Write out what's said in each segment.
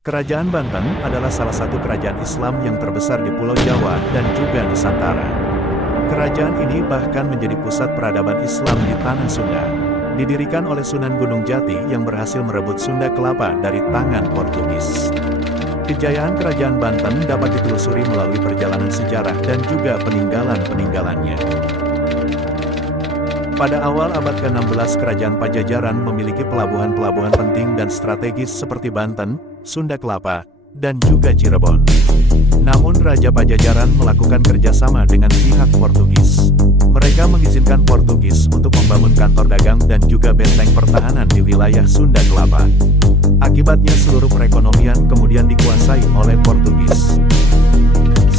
Kerajaan Banten adalah salah satu kerajaan Islam yang terbesar di Pulau Jawa dan juga Nusantara. Kerajaan ini bahkan menjadi pusat peradaban Islam di Tanah Sunda. Didirikan oleh Sunan Gunung Jati yang berhasil merebut Sunda Kelapa dari tangan Portugis. Kejayaan Kerajaan Banten dapat ditelusuri melalui perjalanan sejarah dan juga peninggalan-peninggalannya. Pada awal abad ke-16 Kerajaan Pajajaran memiliki pelabuhan-pelabuhan penting dan strategis seperti Banten, Sunda Kelapa, dan juga Cirebon. Namun Raja Pajajaran melakukan kerjasama dengan pihak Portugis. Mereka mengizinkan Portugis untuk membangun kantor dagang dan juga benteng pertahanan di wilayah Sunda Kelapa. Akibatnya seluruh perekonomian kemudian dikuasai oleh Portugis.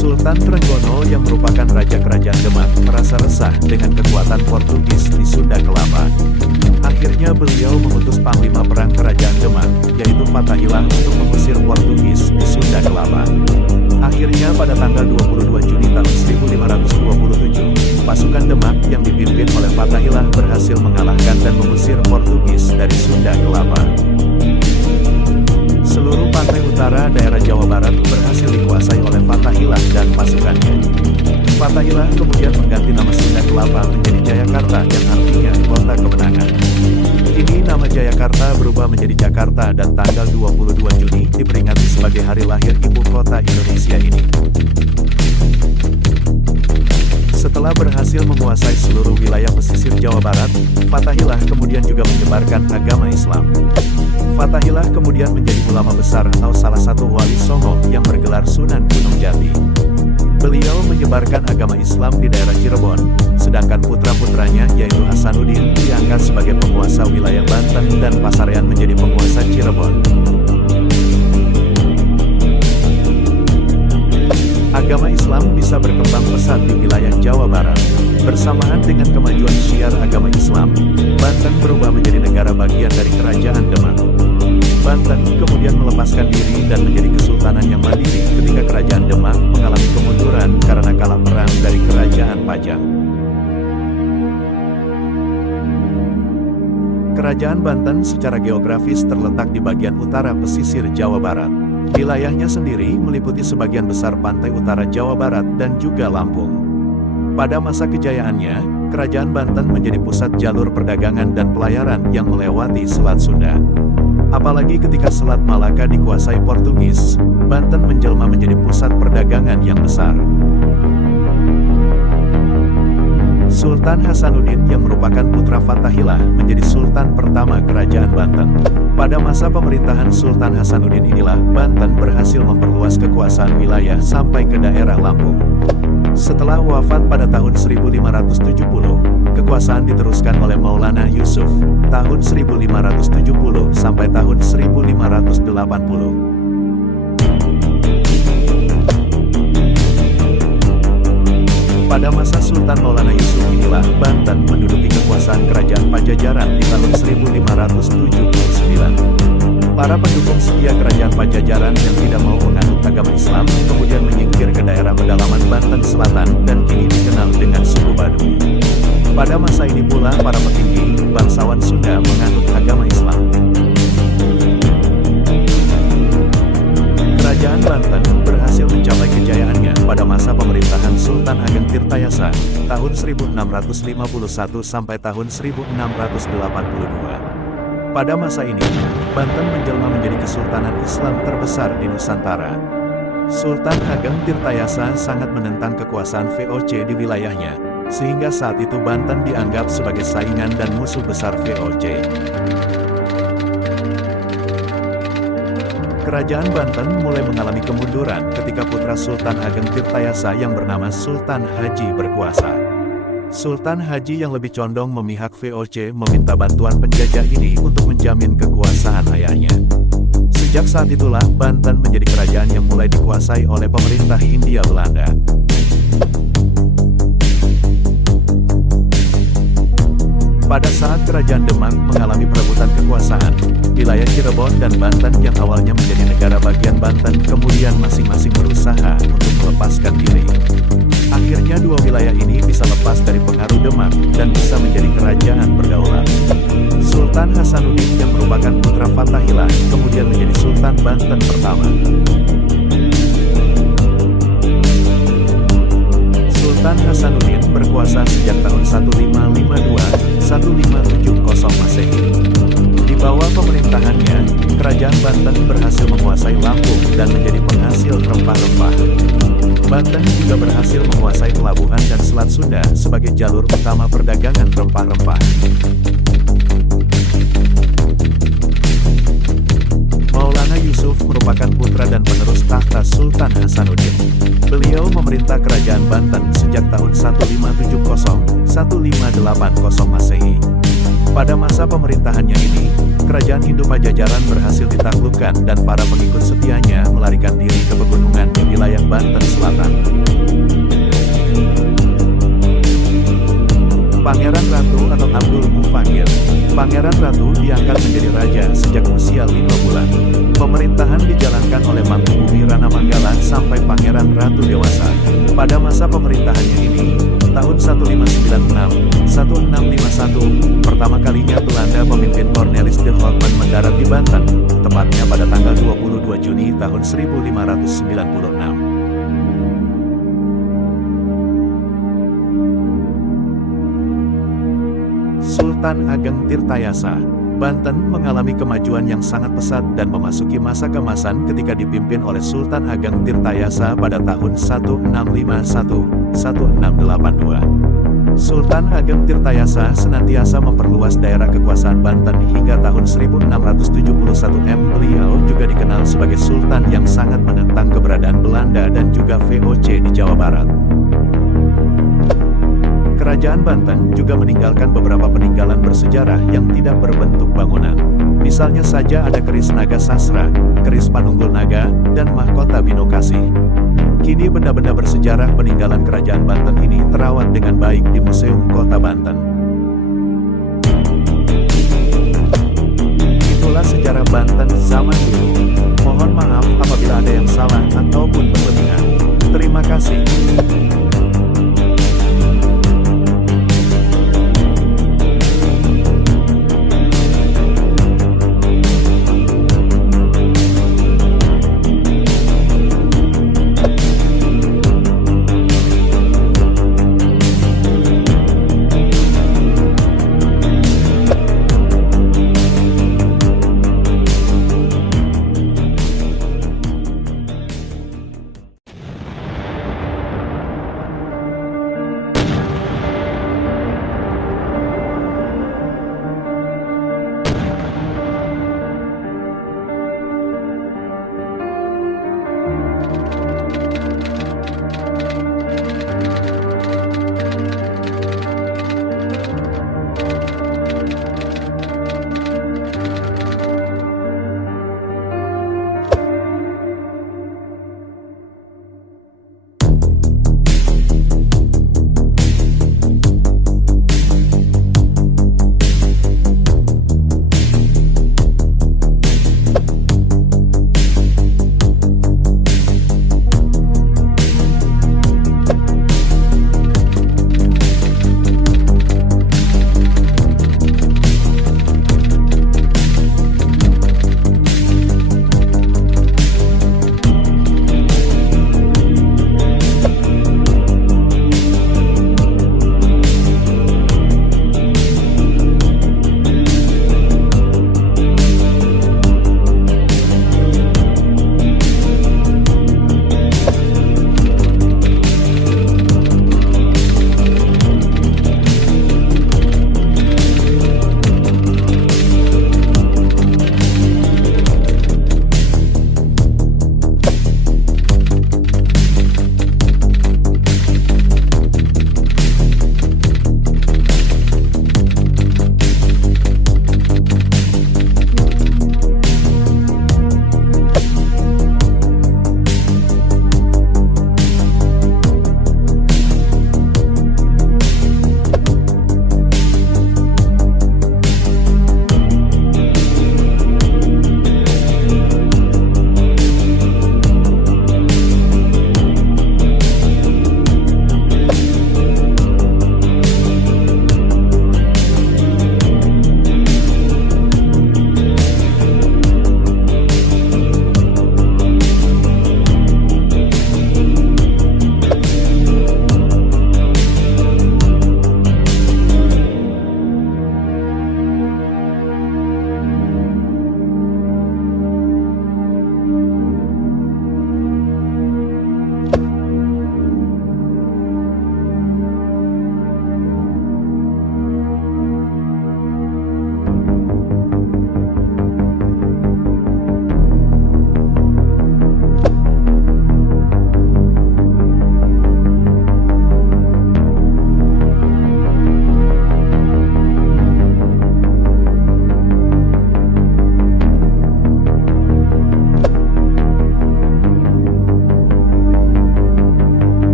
Sultan Trenggono yang merupakan Raja Kerajaan Demak merasa resah dengan kekuatan Portugis di Sunda Kelapa. Akhirnya beliau mengutus Panglima Perang Kerajaan Demak, yaitu Fathaillah untuk mengusir Portugis di Sunda Kelapa. Akhirnya pada tanggal 22 Juni tahun 1527, pasukan Demak yang dipimpin oleh Fathaillah berhasil mengalahkan dan mengusir Portugis dari Sunda Kelapa. Seluruh pantai utara daerah Jawa Barat berhasil dikuasai oleh Fathaillah dan pasukannya. Fathaillah kemudian mengganti nama Sunda Kelapa menjadi Jayakarta yang artinya kota kemenangan. Kini nama Jayakarta berubah menjadi Jakarta dan tanggal 22 Juni diperingati sebagai hari lahir ibu kota Indonesia ini. Setelah berhasil menguasai seluruh wilayah pesisir Jawa Barat, Fathaillah kemudian juga menyebarkan agama Islam. Fathaillah kemudian menjadi ulama besar atau salah satu wali songo yang bergelar Sunan Gunung Jati. Beliau menyebarkan agama Islam di daerah Cirebon, sedangkan putra-putranya yaitu Hasanuddin diangkat sebagai penguasa wilayah Banten dan Pasarian menjadi penguasa Cirebon. Agama Islam bisa berkembang pesat di wilayah Jawa Barat. Bersamaan dengan kemajuan syiar agama Islam, Banten berubah menjadi negara bagian dari Kerajaan Demak. Banten kemudian melepaskan diri dan menjadi kesultanan yang mandiri ketika Kerajaan Demak mengalami kemunduran karena kalah perang dari Kerajaan Pajang. Kerajaan Banten secara geografis terletak di bagian utara pesisir Jawa Barat. Wilayahnya sendiri meliputi sebagian besar pantai utara Jawa Barat dan juga Lampung. Pada masa kejayaannya, Kerajaan Banten menjadi pusat jalur perdagangan dan pelayaran yang melewati Selat Sunda. Apalagi ketika Selat Malaka dikuasai Portugis, Banten menjelma menjadi pusat perdagangan yang besar. Sultan Hasanuddin yang merupakan putra Fathaillah menjadi Sultan pertama Kerajaan Banten. Pada masa pemerintahan Sultan Hasanuddin inilah Banten berhasil memperluas kekuasaan wilayah sampai ke daerah Lampung. Setelah wafat pada tahun 1570, kekuasaan diteruskan oleh Maulana Yusuf, tahun 1570 sampai tahun 1580. Pada masa Sultan Maulana Yusuf inilah Banten menduduki kekuasaan Kerajaan Pajajaran di tahun 1579. Para pendukung setia Kerajaan Pajajaran yang tidak mau menganut agama Islam kemudian menyingkir ke daerah pedalaman Banten Selatan dan kini dikenal dengan suku Baduy. Pada masa ini pula para petinggi bangsawan Sunda menganut agama Islam. Kerajaan Banten berhasil mencapai kejayaannya pada masa pemerintahan Sultan Ageng Tirtayasa tahun 1651 sampai tahun 1682. Pada masa ini, Banten menjelma menjadi kesultanan Islam terbesar di Nusantara. Sultan Ageng Tirtayasa sangat menentang kekuasaan VOC di wilayahnya, sehingga saat itu Banten dianggap sebagai saingan dan musuh besar VOC. Kerajaan Banten mulai mengalami kemunduran ketika putra Sultan Ageng Tirtayasa yang bernama Sultan Haji berkuasa. Sultan Haji yang lebih condong memihak VOC meminta bantuan penjajah ini untuk menjamin kekuasaan ayahnya. Sejak saat itulah Banten menjadi kerajaan yang mulai dikuasai oleh pemerintah Hindia Belanda. Pada saat Kerajaan Demak mengalami perebutan kekuasaan, wilayah Cirebon dan Banten yang awalnya menjadi negara bagian Banten kemudian masing-masing berusaha untuk melepaskan diri. Akhirnya dua wilayah ini bisa lepas dari pengaruh Demak dan bisa menjadi kerajaan berdaulat. Sultan Hasanuddin yang merupakan putra Putra Fathahillah, kemudian menjadi Sultan Banten pertama. Sultan Hasanuddin berkuasa sejak tahun 1552-1570 Masehi. Di bawah pemerintahannya, Kerajaan Banten berhasil menguasai Lampung dan menjadi penghasil rempah-rempah. Banten juga berhasil menguasai pelabuhan dan Selat Sunda sebagai jalur utama perdagangan rempah-rempah. Maulana Yusuf merupakan putra dan penerus tahta Sultan Hasanuddin. Beliau memerintah Kerajaan Banten sejak tahun 1570-1580 Masehi. Pada masa pemerintahannya ini, Kerajaan Hindu-Pajajaran berhasil ditaklukkan dan para pengikut setianya melarikan diri ke pegunungan di wilayah Banten Selatan. Pangeran Ratu atau Abdul Mufakir. Pangeran Ratu diangkat menjadi raja sejak usia 5 bulan. Pemerintahan dijalankan oleh Mangkubumi Rana Manggala sampai Pangeran Ratu dewasa. Pada masa pemerintahannya ini, tahun 1596-1651, pertama kalinya Belanda pemimpin Cornelis de Houtman mendarat di Banten, tepatnya pada tanggal 22 Juni tahun 1596. Sultan Ageng Tirtayasa. Banten mengalami kemajuan yang sangat pesat dan memasuki masa keemasan ketika dipimpin oleh Sultan Ageng Tirtayasa pada tahun 1651-1682. Sultan Ageng Tirtayasa senantiasa memperluas daerah kekuasaan Banten hingga tahun 1671. Beliau juga dikenal sebagai Sultan yang sangat menentang keberadaan Belanda dan juga VOC di Jawa Barat. Kerajaan Banten juga meninggalkan beberapa peninggalan bersejarah yang tidak berbentuk bangunan. Misalnya saja ada keris Naga Sasra, keris Panunggul Naga, dan mahkota Binokasih. Kini benda-benda bersejarah peninggalan Kerajaan Banten ini terawat dengan baik di Museum Kota Banten. Itulah sejarah Banten zaman dulu. Mohon maaf apabila ada yang salah ataupun berlebihan. Terima kasih.